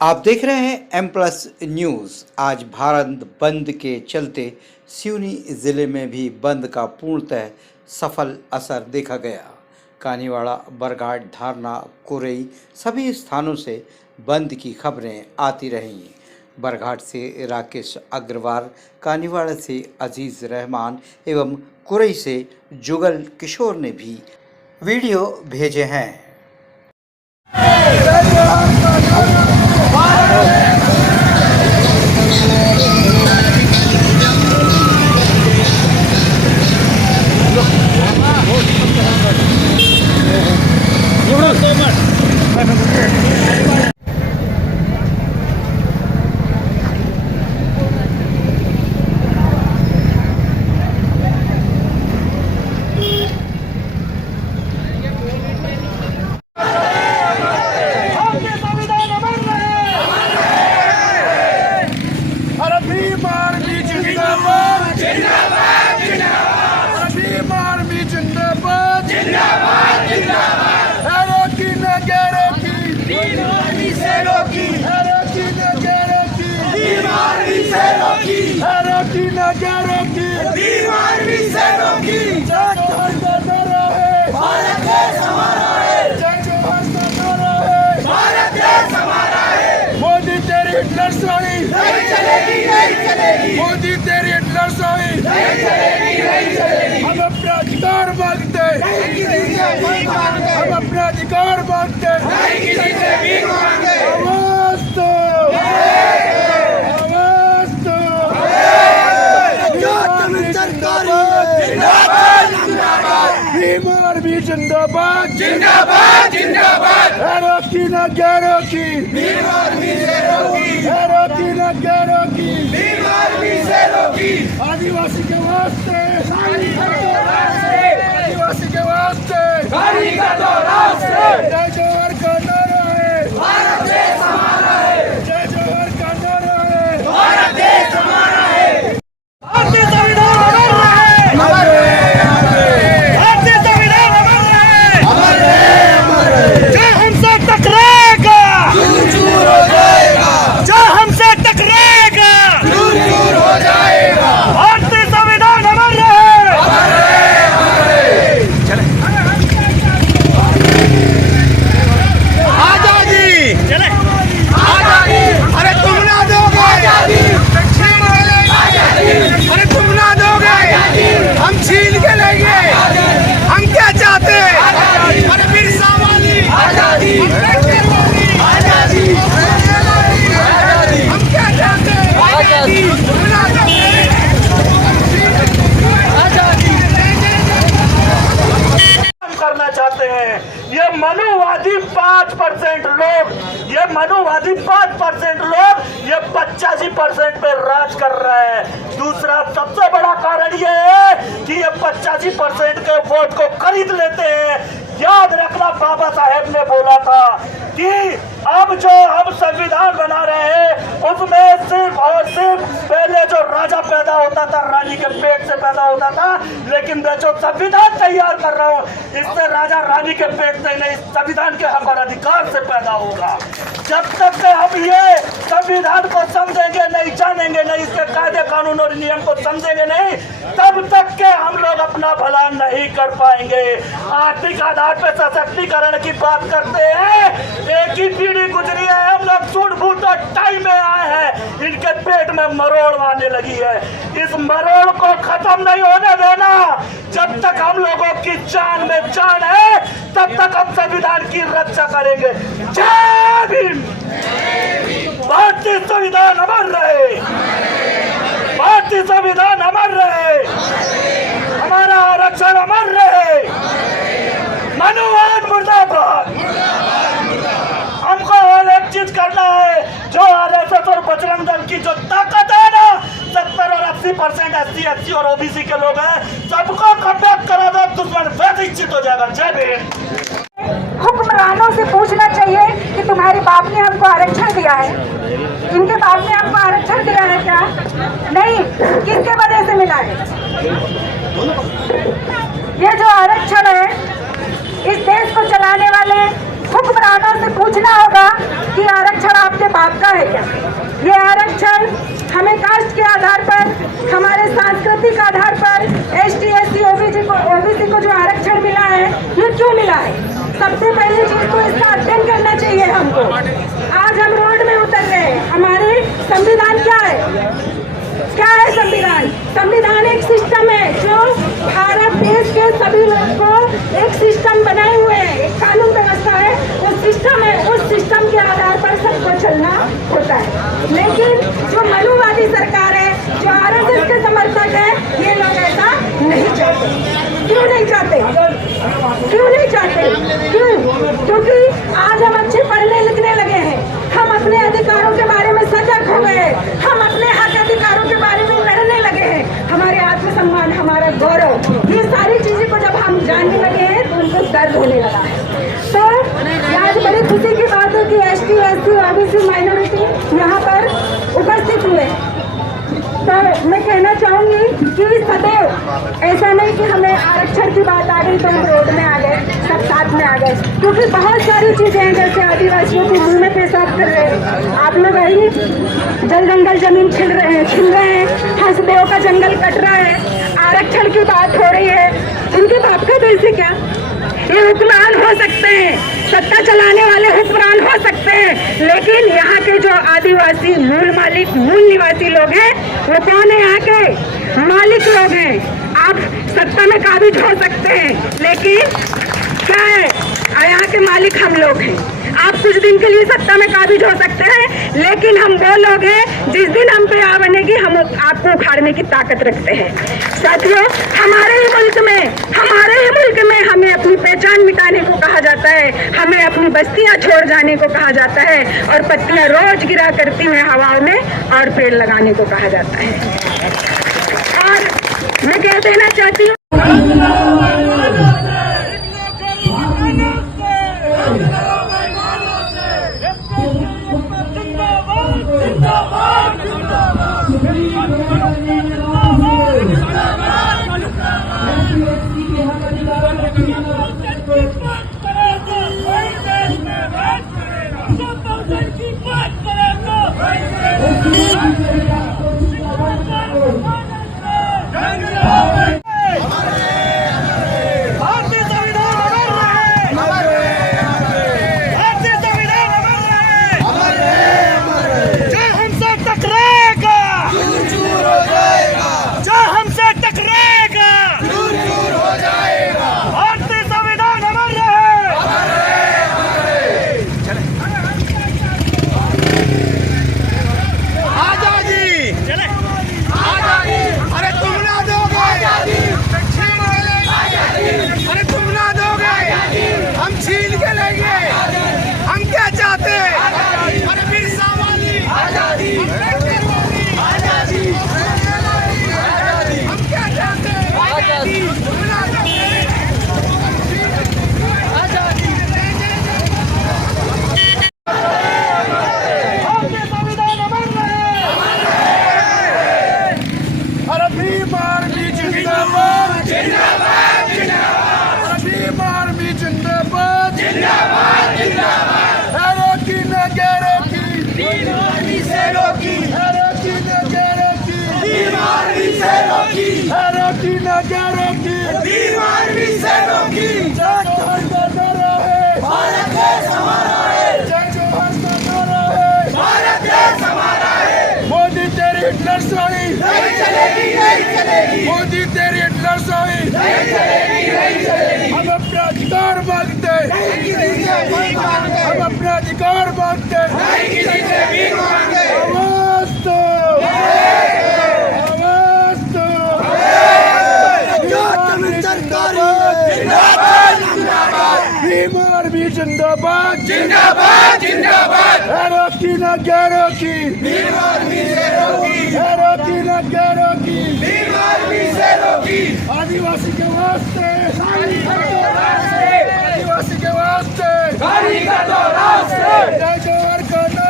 आप देख रहे हैं एम प्लस न्यूज़। आज भारत बंद के चलते सिवनी ज़िले में भी बंद का पूर्णतः सफल असर देखा गया। कानीवाड़ा, बरघाट, धारना, कुरई सभी स्थानों से बंद की खबरें आती रहीं। बरघाट से राकेश अग्रवाल, कानीवाड़ा से अजीज़ रहमान एवं कुरई से जुगल किशोर ने भी वीडियो भेजे हैं। मोदी तेरी हिटलरशाही नहीं चलेगी, नहीं चलेगी। मोदी तेरी हिटलरशाही नहीं चलेगी, नहीं चलेगी। हम अपना अधिकार मांगते, नहीं किसी से भीख मांगते। हम अपना अधिकार मांगते, नहीं किसी से भीख मांगते। आवाज दो, आवाज दो। बीमार भी जिंदाबाद, जिंदाबाद, जिंदाबाद। रोकी न गैरों की, बीमार भी से रोकी। रोकी न गैरों की, बीमार भी से रोकी। आदिवासी के वास्ते, आदिवासी के वास्ते, गाड़ी का तो रास्ते। जय जोहर का नारा है, भारत देश हमारा है। जय जोहर का नारा है, भारत देश हमारा है। भारतीय संविधान अमर रहे, भारतीय संविधान अमर रहे। जो हमसे टकराएगा चूर चूर हो जाएगा, जो हमसे टकराएगा चूर चूर हो जाएगा। भारतीय संविधान अमर रहे, आजादी, चले आजादी। अरे तुम ना दोगे आजादी, अरे तुम ना दोगे, हम छीन के लेंगे। हम क्या चाहते हैं? अरे बिरसा वाली आजादी, आजादी, हम क्या चाहते हैं? आजादी, तुम ना दोगे आजादी। करना चाहते हैं ये मनुवादी 5% लोग, ये मनुवादी 5% लोग ये 85% पे राज कर रहे हैं। दूसरा सबसे बड़ा कारण ये है कि ये 85% के वोट को खरीद लेते हैं। याद रखना, बाबा साहेब ने बोला था कि अब जो हम संविधान बना रहे हैं उसमें सिर्फ और सिर्फ पहले जो राजा पैदा होता था रानी के पेट से पैदा होता था, लेकिन मैं जो संविधान तैयार कर रहा हूँ इससे राजा रानी के पेट से नहीं, संविधान के हक और अधिकार से पैदा होगा। जब तक हम ये संविधान को समझेंगे नहीं, जानेंगे नहीं, इसके कायदे कानून और नियम को समझेंगे नहीं, तब तक के हम लोग अपना भला नहीं कर पाएंगे। आर्थिक आधार पे सशक्तिकरण की बात करते हैं, एक ही पीढ़ी गुजरी है, हम लोग सूट-बूट और टाइम में आए हैं, इनके पेट में मरोड़ आने लगी है। इस मरोड़ को खत्म नहीं होने देना। जब तक हम लोगों की जान में जान है तब तक हम संविधान की रक्षा करेंगे। जय भीम। भारतीय संविधान अमर रहे, भारतीय संविधान अमर रहे, हमारा आरक्षण अमर रहे। मनुवाद मुर्दाबाद। हमको और एक चीज करना है, जो आरएसएस और बजरंग दल की जो ताकत है ना, 70 और 80% SC और OBC के लोग हैं, सबको कटअप करा दो, दुश्मन वैधिचित हो जाएगा। जय भीम। हुक्मरानों से पूछना चाहिए कि तुम्हारे बाप ने हमको आरक्षण दिया है, इनके बाप ने हमको आरक्षण दिया है क्या? नहीं। किसके वजह से मिला है? ये जो आरक्षण है इस देश को चलाने वाले हुक्मरानों से पूछना होगा कि आरक्षण आपके बाप का है क्या? ये आरक्षण हमें कास्ट के आधार पर, हमारे सांस्कृतिक आधार पर ST SC OBC को जो आरक्षण मिला है, ये क्यों मिला है? सबसे पहली चीज तो इसका अध्ययन करना चाहिए हमको। आज हम रोड में उतर रहे हैं। हमारे संविधान क्या है? क्या है संविधान? संविधान एक सिस्टम है जो भारत देश के सभी लोगों को एक सिस्टम बनाए हुए हैं, एक कानून व्यवस्था है, उस सिस्टम है, उस सिस्टम के आधार पर सबको चलना होता है। लेकिन जो मनुवादी सरकार है, जो RSS के समर्थक है, ये लोग ऐसा नहीं चाहते। क्यों नहीं चाहते? क्यों नहीं चाहते? क्यों? क्योंकि आज हम अच्छे पढ़ने लिखने लगे हैं, हम अपने अधिकारों के बारे में सजग हो गए, हम अपने हक अधिकारों के बारे में लड़ने लगे हैं, हमारे आत्मसम्मान, हमारा गौरव, ये सारी चीजें को जब हम जानने लगे हैं तो उनको दर्द होने लगा है। तो आज बड़ी खुशी की बात है कि ST SC OBC माइनॉरिटी यहाँ पर उपस्थित हुए। तो मैं कहना चाहूंगी कि सदैव ऐसा नहीं कि हमें आरक्षण की बात आ गई तो हम रोड में आ गए, सब साथ में आ गए, क्योंकि बहुत सारी चीजें हैं जैसे आदिवासियों के मुंह में पेशाब कर रहे हैं, आप लोग आई जल जंगल जमीन छिल रहे हैं, हंसदेव का जंगल कट रहा है, आरक्षण की बात हो रही है। उनके बाप का दिल से क्या? ये हुक्मरान हो सकते हैं, सत्ता चलाने वाले हुक्मरान हो सकते हैं, लेकिन यहाँ के जो आदिवासी मूल मालिक, मूल निवासी लोग हैं, वो कौन है? यहाँ के मालिक लोग हैं। आप सत्ता में काबिज हो सकते हैं, लेकिन क्या है? यहाँ के मालिक हम लोग हैं। आप कुछ दिन के लिए सत्ता में काबिज हो सकते हैं, लेकिन हम वो लोग हैं जिस दिन हम पे आ बनेगी, हम आपको उखाड़ने की ताकत रखते हैं। साथियों, हमारे ही मुल्क में हमें अपनी पहचान मिटाने को कहा जाता है, हमें अपनी बस्तियां छोड़ जाने को कहा जाता है, और पत्तियां रोज गिरा करती हैं हवाओं में, और पेड़ लगाने को कहा जाता है। और मैं कह देना चाहती हूँ, मोदी तेरी नरसोई हम अपना अधिकार मांगते, हम अपना अधिकार मांगते, आवाज दो, आवाज दो। बीमार भी जिंदाबाद, जिंदाबाद, जिंदाबाद। हैरो की न गैरो की, बीमार भी शेरों की, हैरो की न गैरो की, बीमार भी शेरों की। आदिवासी के वास्ते, आदिवासी के वास्ते, जय जवाहर का नारा।